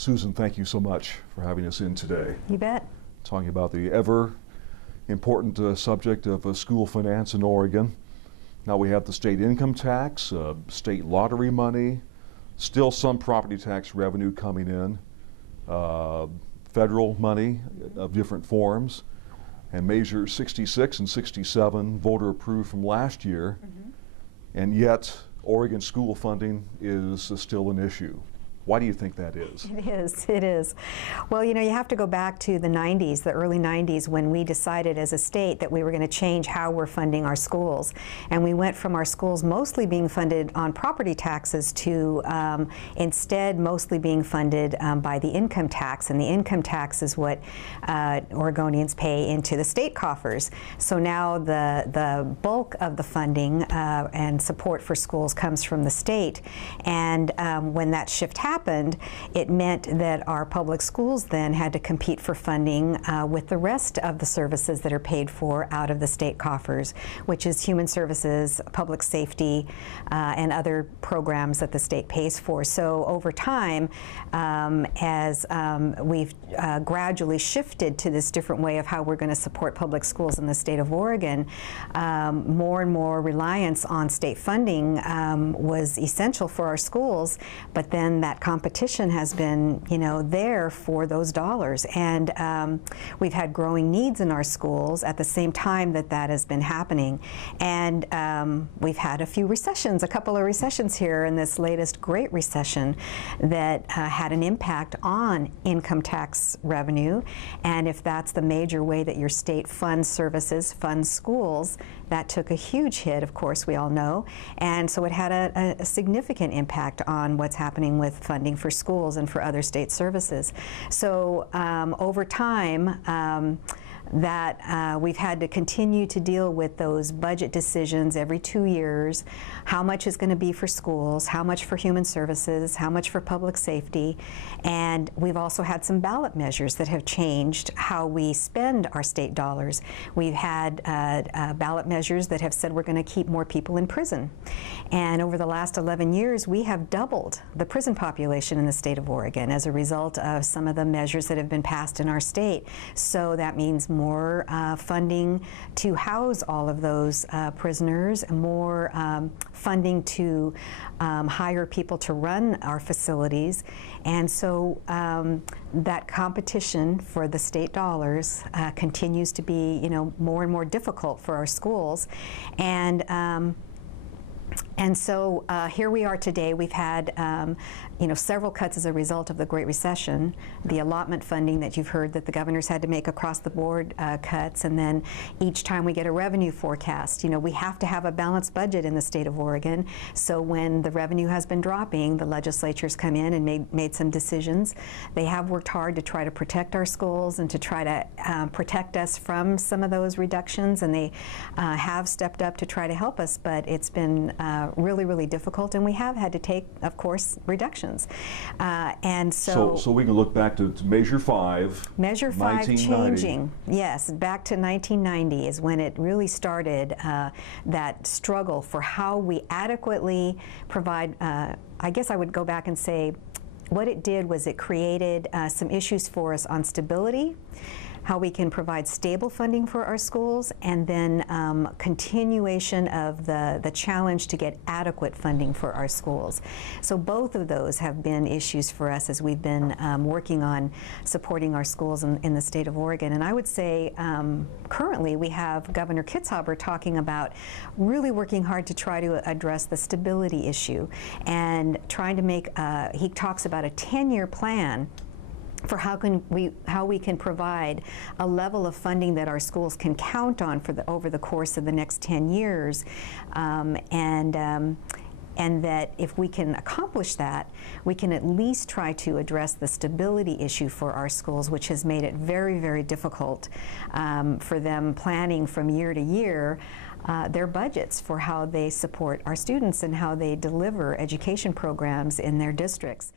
Susan, thank you so much for having us in today. You bet. Talking about the ever important subject of school finance in Oregon. Now we have the state income tax, state lottery money, still some property tax revenue coming in, federal money of different forms, and Measures 66 and 67 voter approved from last year, and yet Oregon school funding is still an issue. Why do you think that is? It is. Well, you know, you have to go back to the 90s, the early 90s, when we decided as a state that we were going to change how we're funding our schools. And we went from our schools mostly being funded on property taxes to instead mostly being funded by the income tax. And the income tax is what Oregonians pay into the state coffers. So now the bulk of the funding and support for schools comes from the state. And when that shift happened, it meant that our public schools then had to compete for funding with the rest of the services that are paid for out of the state coffers, which is human services, public safety, and other programs that the state pays for. So over time, as we've gradually shifted to this different way of how we're going to support public schools in the state of Oregon, more and more reliance on state funding was essential for our schools, but then that competition has been, you know, there for those dollars. And we've had growing needs in our schools at the same time that that has been happening. And we've had a few recessions, a couple of recessions here in this latest Great Recession that had an impact on income tax revenue. And if that's the major way that your state funds services, funds schools, that took a huge hit, of course, we all know. And so it had a significant impact on what's happening with funding for schools and for other state services. So over time, we've had to continue to deal with those budget decisions every 2 years. How much is going to be for schools, how much for human services, how much for public safety, and we've also had some ballot measures that have changed how we spend our state dollars. We've had ballot measures that have said we're going to keep more people in prison, and over the last 11 years we have doubled the prison population in the state of Oregon as a result of some of the measures that have been passed in our state. So that means more funding to house all of those prisoners, more funding to hire people to run our facilities, and so that competition for the state dollars continues to be, you know, more and more difficult for our schools. And so here we are today. We've had you know, several cuts as a result of the Great Recession, the allotment funding that you've heard that the governors had to make across the board cuts, and then each time we get a revenue forecast, you know, we have to have a balanced budget in the state of Oregon. So when the revenue has been dropping, the legislatures come in and made some decisions. They have worked hard to try to protect our schools and to try to protect us from some of those reductions, and they have stepped up to try to help us, but it's been really, really difficult, and we have had to take, of course, reductions. And so we can look back to Measure 5. Measure 5 changing, yes, back to 1990 is when it really started, that struggle for how we adequately provide, I guess I would go back and say, what it did was it created some issues for us on stability, how we can provide stable funding for our schools, and then continuation of the challenge to get adequate funding for our schools. So both of those have been issues for us as we've been working on supporting our schools in the state of Oregon. And I would say currently we have Governor Kitzhaber talking about really working hard to try to address the stability issue and trying to make, he talks about a 10-year plan for how we can provide a level of funding that our schools can count on for over the course of the next 10 years, and that if we can accomplish that, we can at least try to address the stability issue for our schools, which has made it very, very difficult for them planning from year to year their budgets for how they support our students and how they deliver education programs in their districts.